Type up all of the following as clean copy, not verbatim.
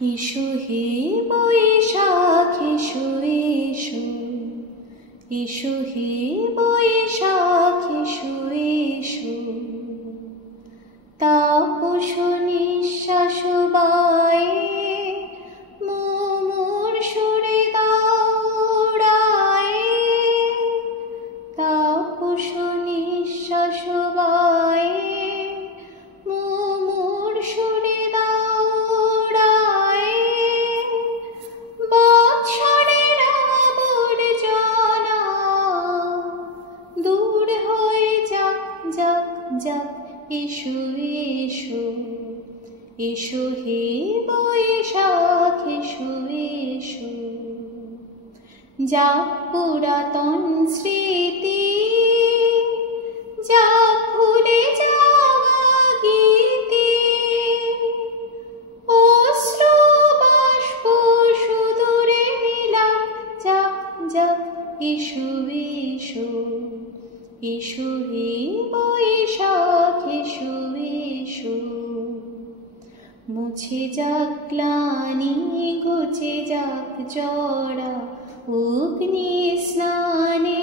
Issue হে Boishakh issue issue, issue হে Boishakh issue issue. Tapas নিঃশ্বাস বায়ে মুমুর সুরে দৌড়ায়ে, তাপস নিঃশ্বাস বায়ে মুমুর সুরে দৌড়ায়ে। বৎসরের আবর্জনা দূর হয়ে যাক যাক যাক, ইসু ইসু, ইসু হে বৈশাখ ইসু ইসু। যাক পুরাতন স্মৃতি, যাক ভুলে যাওয়া গীতি, অশ্রু বাষ্প সুদূরে মিলাক যাক যাক, ইসু ইসু, ইসু হে বৈশাখ ইসু ইসু। মুছে যাক গ্লানি, ঘুচে যাক জড়া, অগ্নি স্নানে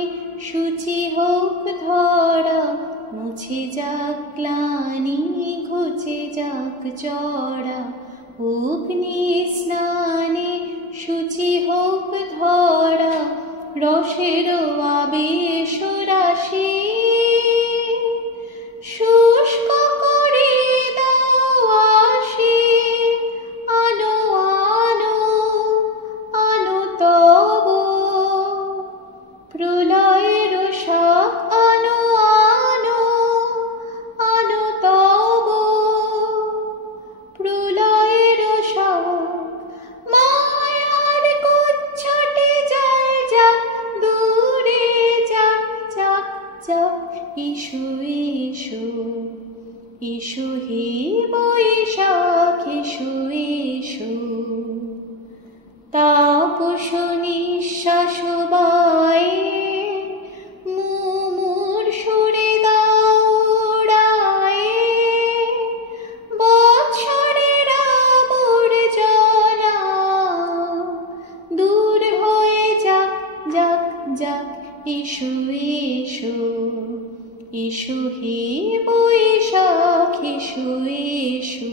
শুচি হোক ধরা। মুছে যাক গ্লানি, ঘুচে যাক জড়া, অগ্নি স্নানে শুচি হোক ধরা। রসের আবেশ রাশি শুষ্ক করে দাও আসি, আনো আনো আনো তব প্রলয়ের শাক, আনো আনো আনো তব প্রলয়ের শাক। মায়ার কুচ্ছটে জল যাক দূরে যাক যাক যাক, ইসু ইসু, ইসু হে বৈশাখ ইসু ইসু। তাপস নিঃশ্বাস বায়ে মুমুর সুরে দৌড়ায়ে। বৎসরের আবর্জনা দূর হয়ে যাক যাক যাক, ইসু ইসু, ইসু হে বৈশাখ ইসু ইসু।